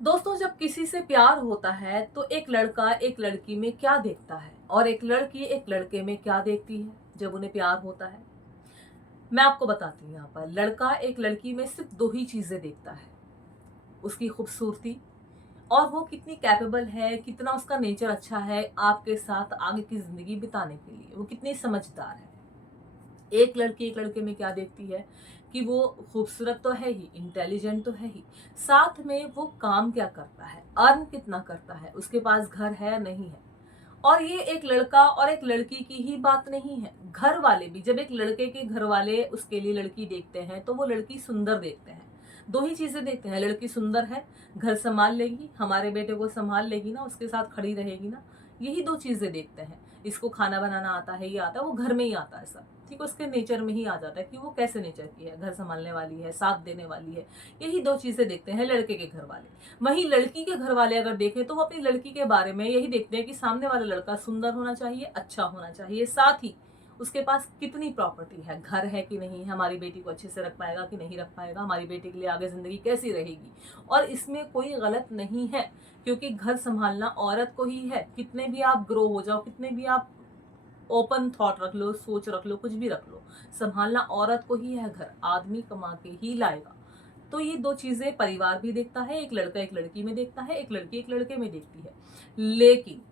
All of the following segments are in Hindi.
दोस्तों, जब किसी से प्यार होता है तो एक लड़का एक लड़की में क्या देखता है और एक लड़की एक लड़के में क्या देखती है जब उन्हें प्यार होता है। मैं आपको बताती हूँ। यहाँ पर लड़का एक लड़की में सिर्फ दो ही चीजें देखता है। उसकी खूबसूरती और वो कितनी कैपेबल है, कितना उसका नेचर अच्छा है आपके साथ आगे की जिंदगी बिताने के लिए, वो कितनी समझदार है। एक लड़की एक लड़के में क्या देखती है कि वो खूबसूरत तो है ही, इंटेलिजेंट तो है ही, साथ में वो काम क्या करता है, अर्न कितना करता है, उसके पास घर है या नहीं है। और ये एक लड़का और एक लड़की की ही बात नहीं है, घर वाले भी, जब एक लड़के के घर वाले उसके लिए लड़की देखते हैं तो वो लड़की सुंदर देखते हैं। दो ही चीजें देखते हैं, लड़की सुंदर है, घर संभाल लेगी, हमारे बेटे को संभाल लेगी ना, उसके साथ खड़ी रहेगी ना, यही दो चीजें देखते हैं। इसको खाना बनाना आता है, ये आता है, वो घर में ही आता है सब, ठीक है, उसके नेचर में ही आ जाता है कि वो कैसे नेचर की है, घर संभालने वाली है, साथ देने वाली है। यही दो चीजें देखते हैं लड़के के घर वाले। वहीं लड़की के घर वाले अगर देखें तो वो अपनी लड़की के बारे में यही देखते हैं कि सामने वाला लड़का सुंदर होना चाहिए, अच्छा होना चाहिए, साथ ही उसके पास कितनी प्रॉपर्टी है, घर है कि नहीं, हमारी बेटी को अच्छे से रख पाएगा कि नहीं रख पाएगा, हमारी बेटी के लिए आगे जिंदगी कैसी रहेगी। और इसमें कोई गलत नहीं है, क्योंकि घर संभालना औरत को ही है। कितने भी आप ग्रो हो जाओ, कितने भी आप ओपन थॉट रख लो, सोच रख लो, कुछ भी रख लो, संभालना औरत को ही है। घर आदमी कमा के ही लाएगा। तो ये दो चीजें परिवार भी देखता है, एक लड़का एक लड़की में देखता है, एक लड़की एक लड़के में देखती है। लेकिन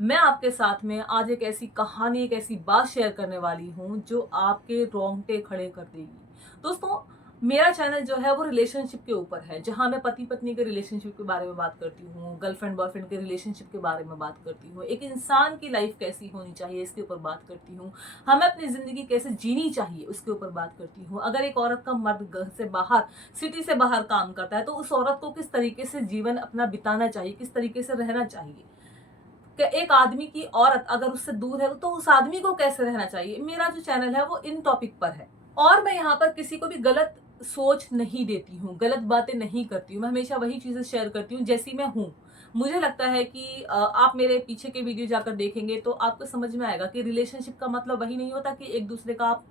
मैं आपके साथ में आज एक ऐसी कहानी, एक ऐसी बात शेयर करने वाली हूं जो आपके रोंगटे खड़े कर देगी। दोस्तों, मेरा चैनल जो है वो रिलेशनशिप के ऊपर है, जहां मैं पति पत्नी के रिलेशनशिप के बारे में बात करती हूँ, गर्लफ्रेंड बॉयफ्रेंड के रिलेशनशिप के बारे में बात करती हूँ, एक इंसान की लाइफ कैसी होनी चाहिए इसके ऊपर बात करती हूँ, हमें अपनी जिंदगी कैसे जीनी चाहिए उसके ऊपर बात करती हूँ। अगर एक औरत का मर्द घर से बाहर, सिटी से बाहर काम करता है तो उस औरत को किस तरीके से जीवन अपना बिताना चाहिए, किस तरीके से रहना चाहिए। कि एक आदमी की औरत अगर उससे दूर है तो उस आदमी को कैसे रहना चाहिए। मेरा जो चैनल है वो इन टॉपिक पर है, और मैं यहाँ पर किसी को भी गलत सोच नहीं देती हूँ, गलत बातें नहीं करती हूँ। मैं हमेशा वही चीजें शेयर करती हूँ जैसी मैं हूँ। मुझे लगता है कि आप मेरे पीछे के वीडियो जाकर देखेंगे तो आपको समझ में आएगा कि रिलेशनशिप का मतलब वही नहीं होता कि एक दूसरे का आप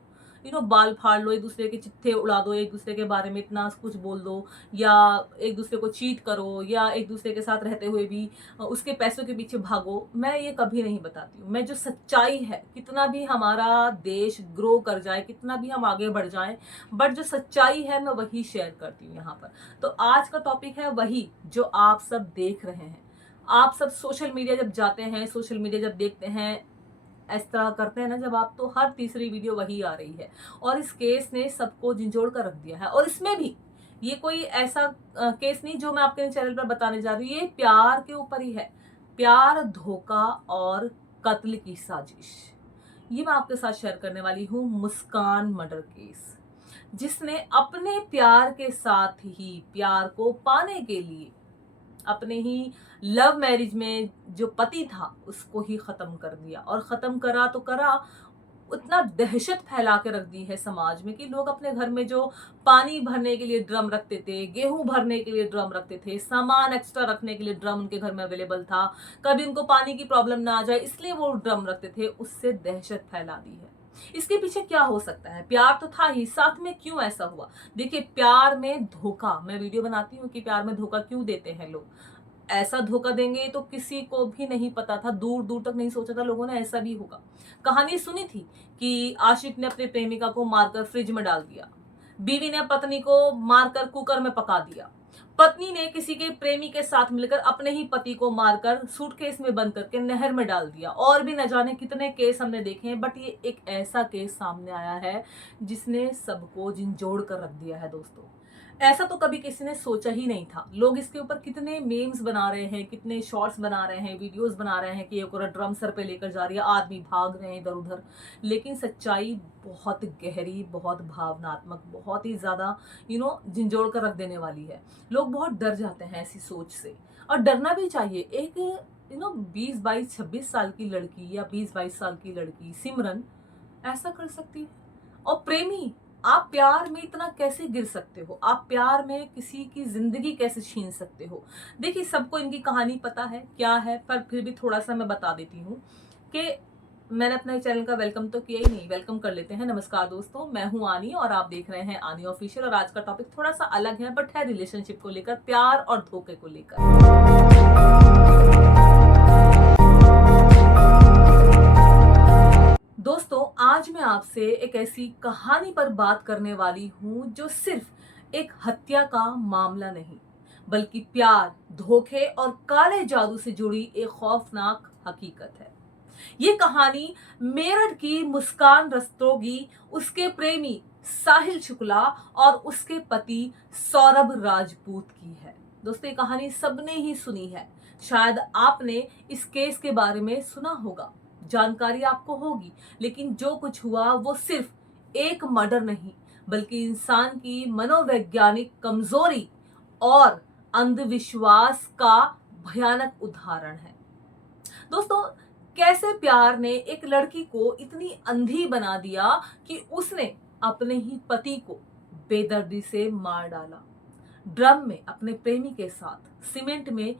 बाल फाड़ लो, एक दूसरे के चिट्ठे उड़ा दो, एक दूसरे के बारे में इतना कुछ बोल दो, या एक दूसरे को चीट करो, या एक दूसरे के साथ रहते हुए भी उसके पैसों के पीछे भागो। मैं ये कभी नहीं बताती हूँ। मैं जो सच्चाई है, कितना भी हमारा देश ग्रो कर जाए, कितना भी हम आगे बढ़ जाएं, बट जो सच्चाई है मैं वही शेयर करती हूँ यहाँ पर। तो आज का टॉपिक है वही जो आप सब देख रहे हैं। आप सब सोशल मीडिया जब जाते हैं, सोशल मीडिया जब देखते हैं, इस तरह करते हैं ना जब आप, तो हर तीसरी वीडियो वही आ रही है। और इस केस ने सबको झिंझोड़ कर रख दिया है। और इसमें भी ये कोई ऐसा केस नहीं जो मैं आपके चैनल पर बताने जा रही हूँ, ये प्यार के ऊपर ही है। प्यार, धोखा और कत्ल की साजिश, ये मैं आपके साथ शेयर करने वाली हूँ। मुस्कान मर्डर केस, जिसने अपने प्यार के साथ ही प्यार को पाने के लिए अपने ही लव मैरिज में जो पति था उसको ही खत्म कर दिया। और खत्म करा तो करा, उतना दहशत फैला के रख दी है समाज में कि लोग अपने घर में जो पानी भरने के लिए ड्रम रखते थे, गेहूं भरने के लिए ड्रम रखते थे, सामान एक्स्ट्रा रखने के लिए ड्रम उनके घर में अवेलेबल था, कभी उनको पानी की प्रॉब्लम ना आ जाए इसलिए वो ड्रम रखते थे, उससे दहशत फैला दी है। इसके पीछे क्या हो सकता है? प्यार तो था ही, साथ में क्यों ऐसा हुआ? देखिए, प्यार में धोखा, मैं वीडियो बनाती हूँ कि प्यार में धोखा क्यों देते हैं लोग। ऐसा धोखा देंगे तो किसी को भी नहीं पता था, दूर दूर तक नहीं सोचा था लोगों ने ऐसा भी होगा। कहानी सुनी थी कि आशिक ने अपने प्रेमिका को मारकर फ्रिज में डाल दिया, बीवी ने पत्नी को मारकर कुकर में पका दिया, पत्नी ने किसी के प्रेमी के साथ मिलकर अपने ही पति को मारकर सूटकेस में बंद करके नहर में डाल दिया। और भी न जाने कितने केस हमने देखे हैं, बट ये एक ऐसा केस सामने आया है जिसने सबको झिंझोड़ कर रख दिया है। दोस्तों, ऐसा तो कभी किसी ने सोचा ही नहीं था। लोग इसके ऊपर कितने मीम्स बना रहे हैं, कितने शॉर्ट्स बना रहे हैं, वीडियोस बना रहे हैं कि एक औरत ड्रम सर पे लेकर जा रही है, आदमी भाग रहे हैं इधर उधर। लेकिन सच्चाई बहुत गहरी, बहुत भावनात्मक, बहुत ही ज्यादा झिंझोड़ कर रख देने वाली है। लोग बहुत डर जाते हैं ऐसी सोच से, और डरना भी चाहिए। एक 20 22 26 साल की लड़की या 20 22 साल की लड़की सिमरन ऐसा कर सकती है? और प्रेमी, आप प्यार में इतना कैसे गिर सकते हो? आप प्यार में किसी की जिंदगी कैसे छीन सकते हो? देखिए, सबको इनकी कहानी पता है क्या है, पर फिर भी थोड़ा सा मैं बता देती हूँ कि मैंने अपने चैनल का वेलकम तो किया ही नहीं, वेलकम कर लेते हैं। नमस्कार दोस्तों, मैं हूं आनी और आप देख रहे हैं आनी ऑफिशियल। और आज का टॉपिक थोड़ा सा अलग है, बट है रिलेशनशिप को लेकर, प्यार और धोखे को लेकर। दोस्तों, आज मैं आपसे एक ऐसी कहानी पर बात करने वाली हूं जो सिर्फ एक हत्या का मामला नहीं, बल्कि प्यार, धोखे और काले जादू से जुड़ी एक खौफनाक हकीकत है। ये कहानी मेरठ की मुस्कान रस्तोगी, उसके प्रेमी साहिल शुक्ला और उसके पति सौरभ राजपूत की है। दोस्तों, ये कहानी सबने ही सुनी है। शायद आपने इस केस के बारे में सुना होगा, जानकारी आपको होगी, लेकिन जो कुछ हुआ वो सिर्फ एक मर्डर नहीं, बल्कि इंसान की मनोवैज्ञानिक कमजोरी और अंधविश्वास का भयानक उदाहरण है। दोस्तों, कैसे प्यार ने एक लड़की को इतनी अंधी बना दिया कि उसने अपने ही पति को बेदर्दी से मार डाला। ड्रम में अपने प्रेमी के साथ सीमेंट में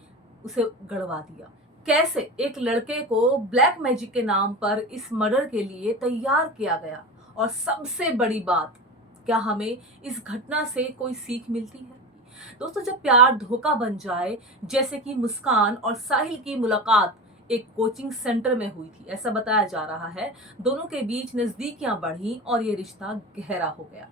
उसे गड़वा दिया। कैसे एक लड़के को ब्लैक मैजिक के नाम पर इस मर्डर के लिए तैयार किया गया। और सबसे बड़ी बात, क्या हमें इस घटना से कोई सीख मिलती है? दोस्तों, जब प्यार धोखा बन जाए, जैसे कि मुस्कान और साहिल की मुलाकात एक कोचिंग सेंटर में हुई थी, ऐसा बताया जा रहा है। दोनों के बीच नजदीकियां बढ़ी और ये रिश्ता गहरा हो गया।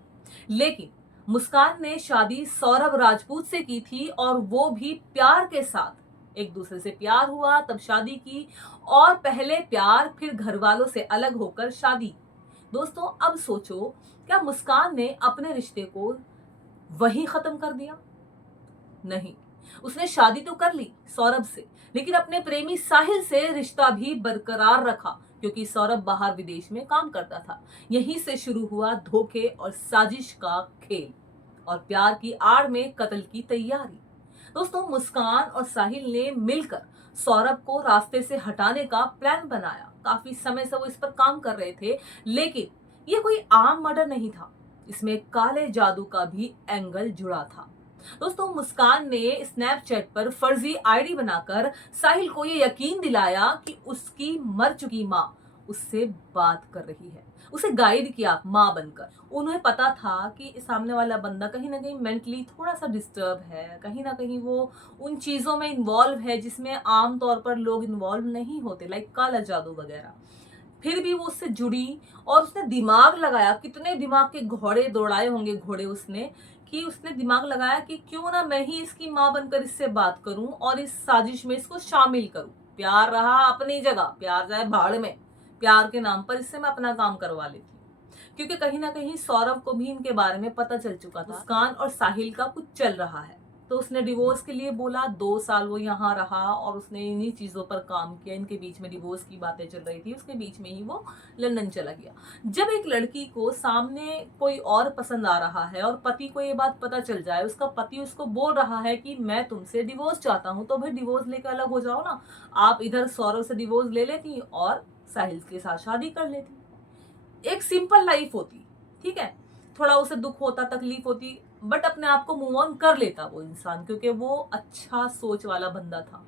लेकिन मुस्कान ने शादी सौरभ राजपूत से की थी, और वो भी प्यार के साथ। एक दूसरे से प्यार हुआ, तब शादी की, और पहले प्यार, फिर घर वालों से अलग होकर शादी। दोस्तों, अब सोचो, क्या मुस्कान ने अपने रिश्ते को वहीं खत्म कर दिया? नहीं, उसने शादी तो कर ली सौरभ से, लेकिन अपने प्रेमी साहिल से रिश्ता भी बरकरार रखा, क्योंकि सौरभ बाहर विदेश में काम करता था। यहीं से शुरू हुआ धोखे और साजिश का खेल, और प्यार की आड़ में कत्ल की तैयारी। दोस्तों, मुस्कान और साहिल ने मिलकर सौरभ को रास्ते से हटाने का प्लान बनाया। काफी समय से वो इस पर काम कर रहे थे, लेकिन ये कोई आम मर्डर नहीं था, इसमें काले जादू का भी एंगल जुड़ा था। दोस्तों, मुस्कान ने स्नैपचैट पर फर्जी आईडी बनाकर साहिल को ये यकीन दिलाया कि उसकी मर चुकी माँ उससे बात कर रही है। उसे गाइड किया माँ बनकर। उन्हें पता था कि सामने वाला बंदा कहीं ना कहीं मेंटली थोड़ा सा डिस्टर्ब है, कहीं ना कहीं वो उन चीजों में इन्वॉल्व है जिसमें आम तौर पर लोग इन्वॉल्व नहीं होते, लाइक काला जादू वगैरह। फिर भी वो उससे जुड़ी, और उसने दिमाग लगाया, कितने दिमाग के घोड़े दौड़ाए होंगे घोड़े उसने, कि उसने दिमाग लगाया कि क्यों ना मैं ही इसकी माँ बनकर इससे बात करूं और इस साजिश में इसको शामिल करूं। प्यार रहा अपनी जगह, प्यार जाए भाड़ में, प्यार के नाम पर इससे मैं अपना काम करवा लेती हूँ। क्योंकि कहीं ना कहीं सौरभ को भी इनके बारे में पता चल चुका था, मुस्कान और साहिल का कुछ चल रहा है। तो उसने डिवोर्स के लिए बोला। 2 साल वो यहाँ रहा और उसने इन्हीं चीजों पर काम किया। इनके बीच में डिवोर्स की बातें चल रही थी, उसके बीच में ही वो लंदन चला गया। जब एक लड़की को सामने कोई और पसंद आ रहा है और पति को ये बात पता चल जाए, उसका पति उसको बोल रहा है कि मैं तुमसे डिवोर्स चाहता हूँ, तो भाई डिवोर्स लेकर अलग हो जाओ ना। आप इधर सौरभ से डिवोर्स ले लेती और साहिल के साथ शादी कर लेती, एक सिंपल लाइफ होती। ठीक है, थोड़ा उसे दुख होता, तकलीफ होती, बट अपने आप को मूव ऑन कर लेता वो इंसान, क्योंकि वो अच्छा सोच वाला बंदा था।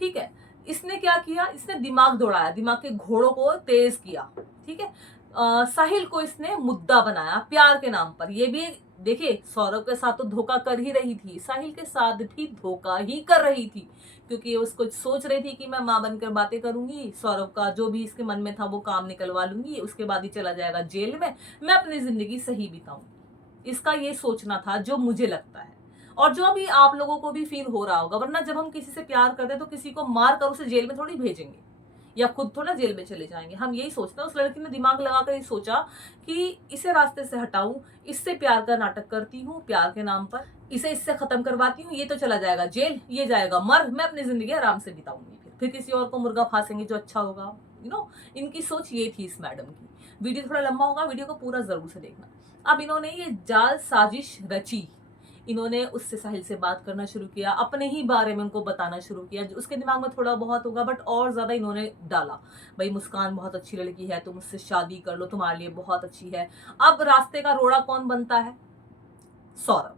ठीक है, इसने क्या किया, इसने दिमाग दौड़ाया, दिमाग के घोड़ों को तेज किया। ठीक है, साहिल को इसने मुद्दा बनाया प्यार के नाम पर। ये भी देखिए, सौरभ के साथ तो धोखा कर ही रही थी, साहिल के साथ भी धोखा ही कर रही थी, क्योंकि ये उसको सोच रही थी कि मैं माँ बनकर बातें करूंगी, सौरभ का जो भी इसके मन में था वो काम निकलवा लूंगी, उसके बाद ही चला जाएगा जेल में, मैं अपनी जिंदगी सही बिताऊंगी। इसका ये सोचना था, जो मुझे लगता है, और जो भी आप लोगों को भी फील हो रहा होगा। वरना जब हम किसी से प्यार करते हैं तो किसी को मार कर उसे जेल में थोड़ी भेजेंगे, या खुद थोड़ा जेल में चले जाएंगे। हम यही सोचते हैं। उस लड़की ने दिमाग लगाकर ये सोचा कि इसे रास्ते से हटाऊं, इससे प्यार का नाटक करती हूँ प्यार के नाम पर, इसे इससे खत्म करवाती हूँ, ये तो चला जाएगा जेल, ये जाएगा मर, मैं अपनी जिंदगी आराम से बिताऊंगी, फिर किसी और को मुर्गा फांसेंगे जो अच्छा होगा। इनकी सोच ये थी इस मैडम की। वीडियो थोड़ा लंबा होगा, वीडियो को पूरा जरूर से देखना। अब इन्होंने ये जाल साजिश रची। इन्होंने उससे साहिल से बात करना शुरू किया, अपने ही बारे में उनको बताना शुरू किया। उसके दिमाग में थोड़ा बहुत होगा, बट और ज्यादा इन्होंने डाला, भाई मुस्कान बहुत अच्छी लड़की है, तुम उससे शादी कर लो, तुम्हारे लिए बहुत अच्छी है। अब रास्ते का रोड़ा कौन बनता है? सौरभ।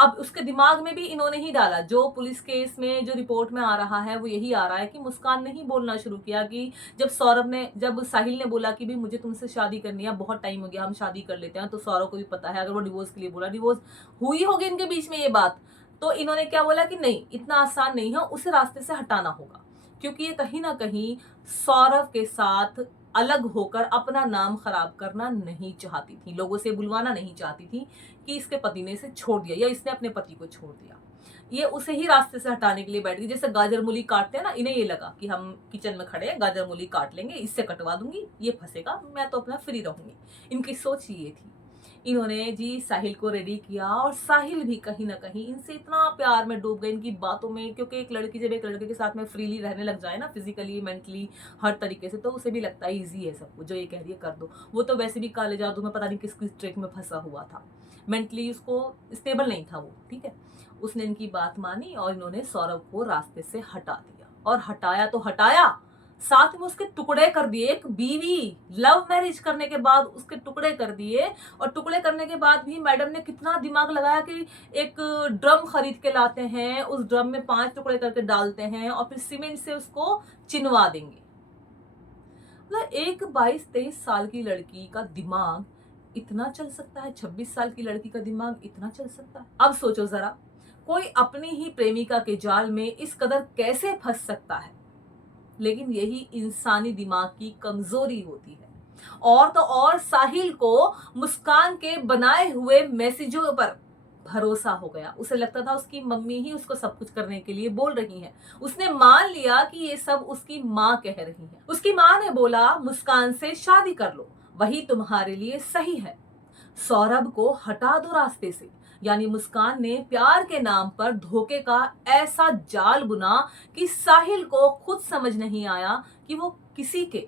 अब उसके दिमाग में भी इन्होंने ही डाला, जो पुलिस केस में जो रिपोर्ट में आ रहा है वो यही आ रहा है कि मुस्कान ने ही बोलना शुरू किया कि जब साहिल ने बोला कि भाई मुझे तुमसे शादी करनी है, बहुत टाइम हो गया, हम शादी कर लेते हैं, तो सौरभ को भी पता है, अगर वो डिवोर्स के लिए बोला, डिवोर्स हुई होगी इनके बीच में ये बात, तो इन्होंने क्या बोला कि नहीं, इतना आसान नहीं है, उसे रास्ते से हटाना होगा, क्योंकि ये कहीं ना कहीं सौरभ के साथ अलग होकर अपना नाम खराब करना नहीं चाहती थी, लोगों से बुलवाना नहीं चाहती थी कि इसके पति ने इसे छोड़ दिया या इसने अपने पति को छोड़ दिया। ये उसे ही रास्ते से हटाने के लिए बैठ गई। जैसे गाजर मूली काटते हैं ना, इन्हें ये लगा कि हम किचन में खड़े हैं, गाजर मूली काट लेंगे, इससे कटवा दूंगी, ये फंसेगा, मैं तो अपना फ्री रहूंगी। इनकी सोच ये थी। इन्होंने जी साहिल को रेडी किया और साहिल भी कहीं ना कहीं इनसे इतना प्यार में डूब गए, इनकी बातों में, क्योंकि एक लड़की जब एक लड़के के साथ में फ्रीली रहने लग जाए ना, फिजिकली मेंटली हर तरीके से, तो उसे भी लगता है ईजी है सब कुछ, जो ये कह रही है कर दो। वो तो वैसे भी काले जादू में पता नहीं किस किस ट्रिक में फंसा हुआ था, मेंटली उसको स्टेबल नहीं था वो, ठीक है। उसने इनकी बात मानी और इन्होंने सौरभ को रास्ते से हटा दिया, और हटाया तो हटाया, साथ में उसके टुकड़े कर दिए। एक बीवी लव मैरिज करने के बाद उसके टुकड़े कर दिए, और टुकड़े करने के बाद भी मैडम ने कितना दिमाग लगाया कि एक ड्रम खरीद के लाते हैं, उस ड्रम में 5 टुकड़े करके डालते हैं और फिर सीमेंट से उसको चिनवा देंगे। मतलब एक 22-23 साल की लड़की का दिमाग इतना चल सकता है, 26 साल की लड़की का दिमाग इतना चल सकता है। अब सोचो जरा, कोई अपनी ही प्रेमिका के जाल में इस कदर कैसे फंस सकता है। लेकिन यही इंसानी दिमाग की कमजोरी होती है। और तो और साहिल को मुस्कान के बनाए हुए मैसेजों पर भरोसा हो गया। उसे लगता था उसकी मम्मी ही उसको सब कुछ करने के लिए बोल रही हैं। उसने मान लिया कि ये सब उसकी माँ कह रही है। उसकी माँ ने बोला मुस्कान से शादी कर लो, वही तुम्हारे लिए सही है, सौरभ को हटा दो रास्ते से। यानी मुस्कान ने प्यार के नाम पर धोखे का ऐसा जाल बुना कि साहिल को खुद समझ नहीं आया कि वो किसी के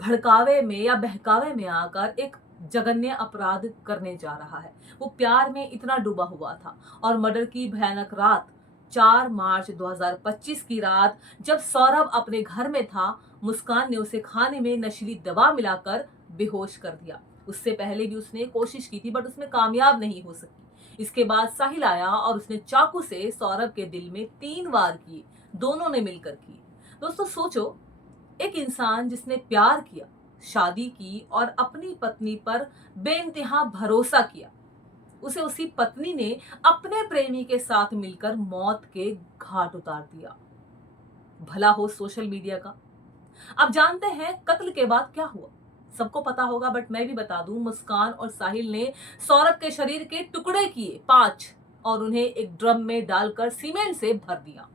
भड़कावे में या बहकावे में आकर एक जघन्य अपराध करने जा रहा है। वो प्यार में इतना डूबा हुआ था। और मर्डर की भयानक रात 4 मार्च 2025 की रात, जब सौरभ अपने घर में था, मुस्कान ने उसे खाने में नशीली दवा मिलाकर बेहोश कर दिया। उससे पहले भी उसने कोशिश की थी, बट उसमें कामयाब नहीं हो सकी। इसके बाद साहिल आया और उसने चाकू से सौरभ के दिल में 3 वार किए, दोनों ने मिलकर किए। दोस्तों सोचो, एक इंसान जिसने प्यार किया, शादी की और अपनी पत्नी पर बेइंतहा भरोसा किया, उसे उसी पत्नी ने अपने प्रेमी के साथ मिलकर मौत के घाट उतार दिया। भला हो सोशल मीडिया का। अब जानते हैं कत्ल के बाद क्या हुआ। सबको पता होगा, बट मैं भी बता दूं, मुस्कान और साहिल ने सौरभ के शरीर के टुकड़े किए 5 और उन्हें एक ड्रम में डालकर सीमेंट से भर दिया।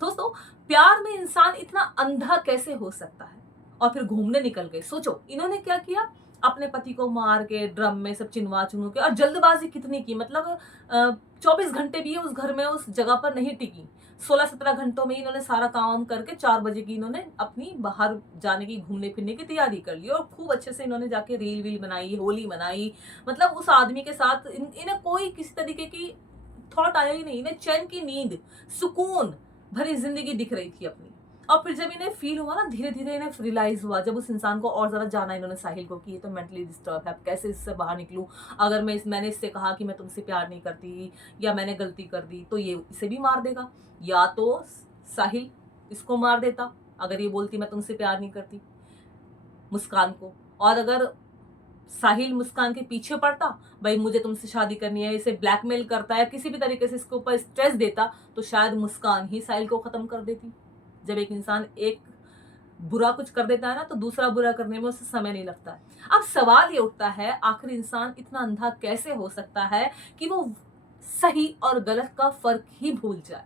दोस्तों, प्यार में इंसान इतना अंधा कैसे हो सकता है। और फिर घूमने निकल गए। सोचो इन्होंने क्या किया, अपने पति को मार के ड्रम में सब चिनवा चुनू के, और जल्दबाजी कितनी की, मतलब 24 घंटे भी उस घर में उस जगह पर नहीं टिकी। 16-17 घंटों में इन्होंने सारा काम करके 4 बजे की इन्होंने अपनी बाहर जाने की, घूमने फिरने की तैयारी कर ली, और खूब अच्छे से इन्होंने जाके रील वील बनाई, होली मनाई। मतलब उस आदमी के साथ इन्हें कोई किसी तरीके की थॉट आया ही नहीं। इन्हें चैन की नींद, सुकून भरी जिंदगी दिख रही थी अपनी। और फिर जब इन्हें फील हुआ ना, धीरे धीरे इन्हें रियलाइज हुआ, जब उस इंसान को और ज्यादा जाना इन्होंने साहिल को, कि ये तो मेंटली डिस्टर्ब है, कैसे इससे बाहर निकलूं। अगर मैंने इससे कहा कि मैं तुमसे प्यार नहीं करती या मैंने गलती कर दी, तो ये इसे भी मार देगा। या तो साहिल इसको मार देता अगर ये बोलती मैं तुमसे प्यार नहीं करती, मुस्कान को। और अगर साहिल मुस्कान के पीछे पड़ता, भाई मुझे तुमसे शादी करनी है, इसे ब्लैकमेल करता है, किसी भी तरीके से इसके ऊपर स्ट्रेस देता, तो शायद मुस्कान ही साहिल को खत्म कर देती। जब एक इंसान एक बुरा कुछ कर देता है ना, तो दूसरा बुरा करने में उसे समय नहीं लगता है। अब सवाल ये उठता है, आखिर इंसान इतना अंधा कैसे हो सकता है कि वो सही और गलत का फर्क ही भूल जाए।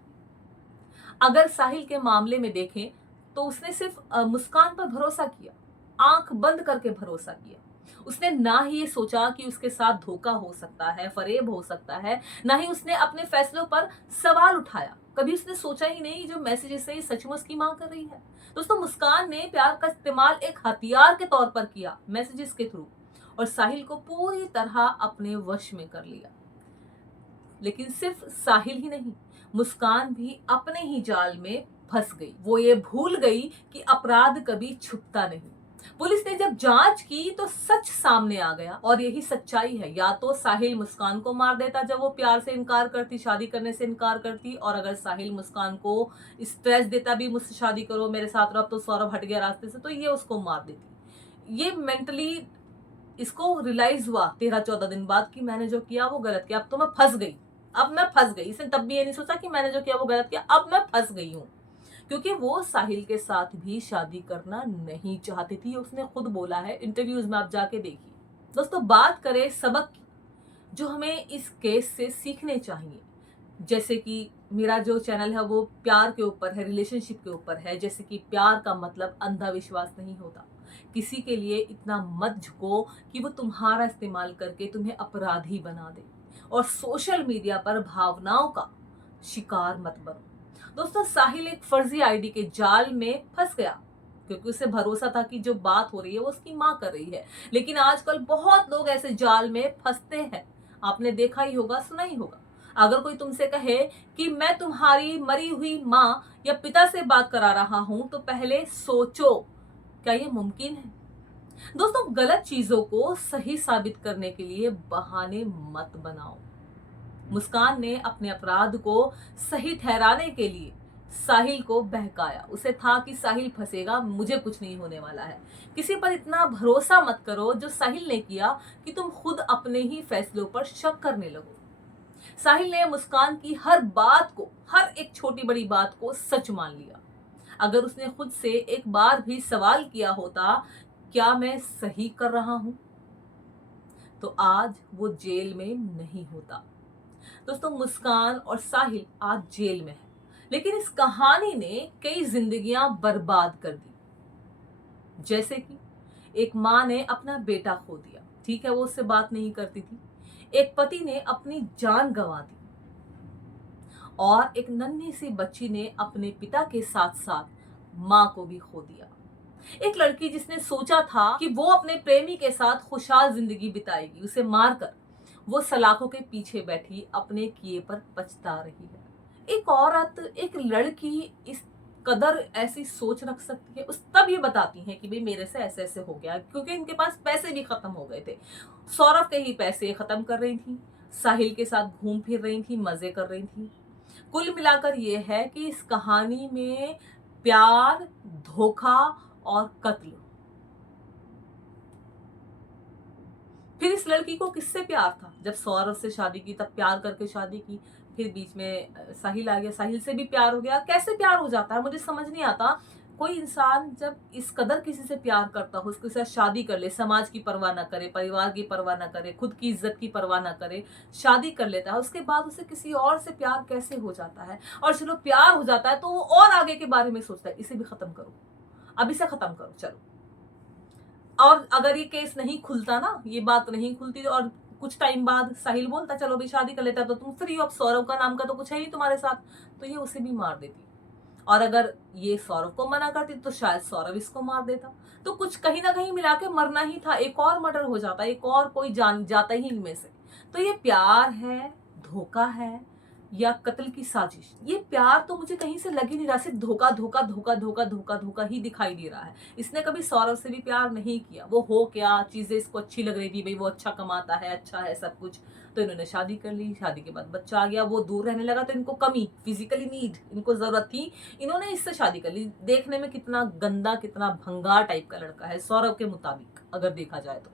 अगर साहिल के मामले में देखें तो उसने सिर्फ मुस्कान पर भरोसा किया, आंख बंद करके भरोसा किया। उसने ना ही ये सोचा कि उसके साथ धोखा हो सकता है, फरेब हो सकता है, ना ही उसने अपने फैसलों पर सवाल उठाया। कभी उसने सोचा ही नहीं जो मैसेज से सचमुच की मांग कर रही है। दोस्तों, मुस्कान ने प्यार का इस्तेमाल एक हथियार के तौर पर किया, मैसेजेस के थ्रू, और साहिल को पूरी तरह अपने वश में कर लिया। लेकिन सिर्फ साहिल ही नहीं, मुस्कान भी अपने ही जाल में फंस गई। वो ये भूल गई कि अपराध कभी छुपता नहीं। पुलिस ने जब जांच की तो सच सामने आ गया और यही सच्चाई है। या तो साहिल मुस्कान को मार देता जब वो प्यार से इनकार करती, शादी करने से इनकार करती, और अगर साहिल मुस्कान को स्ट्रेस देता भी मुझसे शादी करो, मेरे साथ रहो, अब तो सौरभ हट गया रास्ते से, तो ये उसको मार देती। ये मेंटली इसको रियलाइज हुआ 13-14 दिन बाद कि मैंने जो किया वो गलत किया, अब तो मैं फंस गई, अब मैं फंस गई। इसने तब भी ये नहीं सोचा कि मैंने जो किया वो गलत किया, अब मैं फंस गई हूँ। क्योंकि वो साहिल के साथ भी शादी करना नहीं चाहती थी, उसने खुद बोला है, इंटरव्यूज में आप जाके देखिए। दोस्तों, बात करें सबक की जो हमें इस केस से सीखने चाहिए, जैसे कि मेरा जो चैनल है वो प्यार के ऊपर है, रिलेशनशिप के ऊपर है। जैसे कि प्यार का मतलब अंधविश्वास नहीं होता। किसी के लिए इतना मत झुको कि वो तुम्हारा इस्तेमाल करके तुम्हें अपराधी बना दे, और सोशल मीडिया पर भावनाओं का शिकार मत बनो। दोस्तों, साहिल एक फर्जी आईडी के जाल में फंस गया क्योंकि उसे भरोसा था कि जो बात हो रही है वो उसकी माँ कर रही है। लेकिन आजकल बहुत लोग ऐसे जाल में फंसते हैं, आपने देखा ही होगा, सुना ही होगा। अगर कोई तुमसे कहे कि मैं तुम्हारी मरी हुई माँ या पिता से बात करा रहा हूं, तो पहले सोचो क्या ये मुमकिन है। दोस्तों, गलत चीजों को सही साबित करने के लिए बहाने मत बनाओ। मुस्कान ने अपने अपराध को सही ठहराने के लिए साहिल को बहकाया। उसे था कि साहिल फंसेगा, मुझे कुछ नहीं होने वाला है। किसी पर इतना भरोसा मत करो जो साहिल ने किया कि तुम खुद अपने ही फैसलों पर शक करने लगो। साहिल ने मुस्कान की हर बात को, हर एक छोटी बड़ी बात को सच मान लिया। अगर उसने खुद से एक बार भी सवाल किया होता, क्या मैं सही कर रहा हूं, तो आज वो जेल में नहीं होता। दोस्तों, मुस्कान और साहिल आज जेल में है, लेकिन इस कहानी ने कई जिंदगियां बर्बाद कर दी। जैसे कि एक माँ ने अपना बेटा खो दिया, ठीक है, वो उससे बात नहीं करती थी। एक पति ने अपनी जान गंवा दी, और एक नन्ही सी बच्ची ने अपने पिता के साथ साथ माँ को भी खो दिया। एक लड़की जिसने सोचा था कि वो अपने प्रेमी के साथ खुशहाल जिंदगी बिताएगी, उसे मारकर वो सलाखों के पीछे बैठी अपने किए पर पछता रही है। एक औरत, एक लड़की इस कदर ऐसी सोच रख सकती है? उस तब ये बताती हैं कि भाई मेरे से ऐसे ऐसे हो गया, क्योंकि इनके पास पैसे भी खत्म हो गए थे। सौरभ के ही पैसे खत्म कर रही थी, साहिल के साथ घूम फिर रही थी, मजे कर रही थी। कुल मिलाकर ये है कि इस कहानी में प्यार, धोखा और कत्ल। फिर इस लड़की को किससे प्यार था? जब सौरभ से शादी की तब प्यार करके शादी की, फिर बीच में साहिल आ गया, साहिल से भी प्यार हो गया। कैसे प्यार हो जाता है मुझे समझ नहीं आता। कोई इंसान जब इस कदर किसी से प्यार करता हो, उसके साथ शादी कर ले, समाज की परवाह ना करे, परिवार की परवाह ना करे, खुद की इज्जत की परवाह ना करे, शादी कर लेता है, उसके बाद उसे किसी और से प्यार कैसे हो जाता है? और चलो प्यार हो जाता है तो वो और आगे के बारे में सोचता है, इसे भी खत्म करो, अब इसे खत्म करो, चलो। और अगर ये केस नहीं खुलता ना, ये बात नहीं खुलती, और कुछ टाइम बाद साहिल बोलता चलो भी शादी कर लेता, तो तुम फ्री हो, अब सौरभ का नाम का तो कुछ है नहीं तुम्हारे साथ, तो ये उसे भी मार देती। और अगर ये सौरभ को मना करती तो शायद सौरभ इसको मार देता। तो कुछ कहीं ना कहीं मिला के मरना ही था, एक और मर्डर हो जाता, एक और कोई जान जाता ही इनमें से। तो ये प्यार है, धोखा है, या कत्ल की साजिश? ये प्यार तो मुझे कहीं से लग ही नहीं रहा, सिर्फ धोखा धोखा धोखा धोखा धोखा धोखा ही दिखाई दे रहा है। इसने कभी सौरभ से भी प्यार नहीं किया। वो हो क्या, चीजें इसको अच्छी लग रही थी, भाई वो अच्छा कमाता है, अच्छा है सब कुछ, तो इन्होंने शादी कर ली। शादी के बाद बच्चा आ गया, वो दूर रहने लगा, तो इनको कमी, फिजिकली नीड, इनको जरूरत थी, इन्होंने इससे शादी कर ली। देखने में कितना गंदा, कितना भंगार टाइप का लड़का है सौरभ के मुताबिक अगर देखा जाए तो।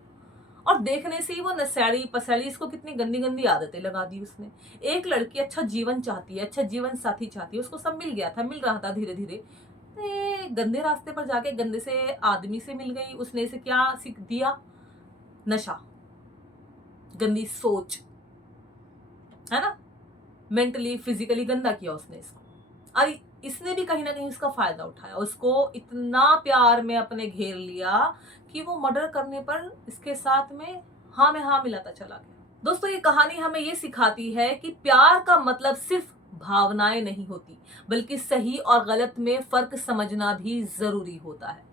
और देखने से ही वो नशेड़ी पसैड़ी, इसको कितनी गंदी गंदी आदतें लगा दी उसने। एक लड़की अच्छा जीवन चाहती है, अच्छा जीवन साथी चाहती है, उसको सब मिल गया था, मिल रहा था धीरे धीरे, गंदे रास्ते पर जाके गंदे से आदमी से मिल गई। उसने इसे क्या सीख दिया? नशा, गंदी सोच, है ना, मेंटली फिजिकली गंदा किया उसने इसको। और इसने भी कहीं ना कहीं उसका फायदा उठाया, उसको इतना प्यार में अपने घेर लिया कि वो मर्डर करने पर इसके साथ में हाँ मिलाता चला गया। दोस्तों, ये कहानी हमें ये सिखाती है कि प्यार का मतलब सिर्फ भावनाएं नहीं होती, बल्कि सही और गलत में फर्क समझना भी जरूरी होता है।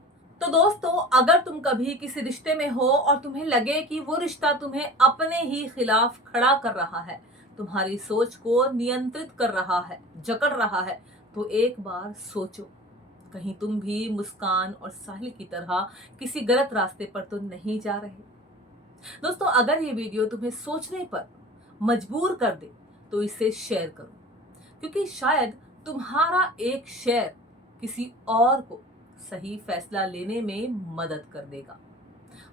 तो दोस्तों, अगर तुम कभी किसी रिश्ते में हो और तुम्हें लगे कि वो रिश्ता तुम्हें अपने ही खिलाफ खड़ा कर रहा है, तुम्हारी सोच को नियंत्रित कर रहा है, जकड़ रहा है, तो एक बार सोचो, कहीं तुम भी मुस्कान और साहिल की तरह किसी गलत रास्ते पर तो नहीं जा रहे। दोस्तों, अगर ये वीडियो तुम्हें सोचने पर मजबूर कर दे तो इसे शेयर करो, क्योंकि शायद तुम्हारा एक शेयर किसी और को सही फैसला लेने में मदद कर देगा।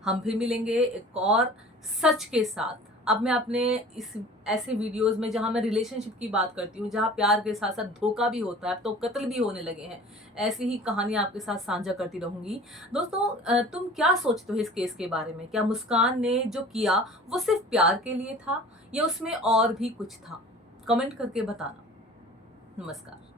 हम फिर मिलेंगे एक और सच के साथ। अब मैं अपने इस ऐसे वीडियोस में जहां मैं रिलेशनशिप की बात करती हूँ, जहां प्यार के साथ साथ धोखा भी होता है, तो कत्ल भी होने लगे हैं, ऐसी ही कहानियां आपके साथ साझा करती रहूंगी। दोस्तों, तुम क्या सोचते हो इस केस के बारे में? क्या मुस्कान ने जो किया वो सिर्फ प्यार के लिए था या उसमें और भी कुछ था? कमेंट करके बताना। नमस्कार।